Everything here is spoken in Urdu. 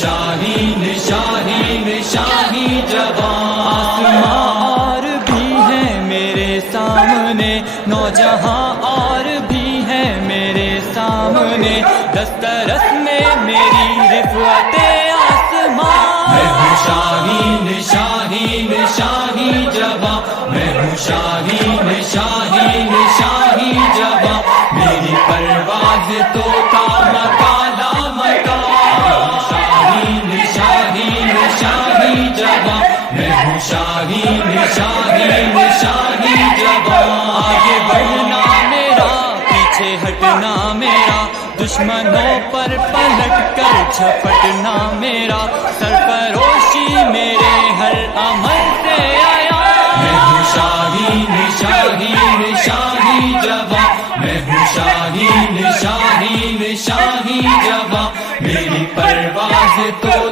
شاہین شاہین شاہی جوان، آسماں اور بھی ہے میرے سامنے، نوجہاں اور بھی ہے میرے سامنے، دسترس میں میری رفعت آسمان۔ میں ہوں شاہین شاہین شاہی جوان، میں ہوں شاہین شاہین شاہی جوان، میری پرواز تو کالا مکان، شاہین شاہین شاہی جوان، میں ہوں شاہین شاہین شاہی جوان۔ آگے بڑھنا میرا، پیچھے ہٹنا میرا، دشمنوں پر پلٹ کر جھپٹنا میرا، سرفروشی میرے ہر عمل سے آیا۔ میں ہوں شاہین شاہین شاہی جوان، میں ہوں شاہین شاہین شاہی جوان، میری پرواز تو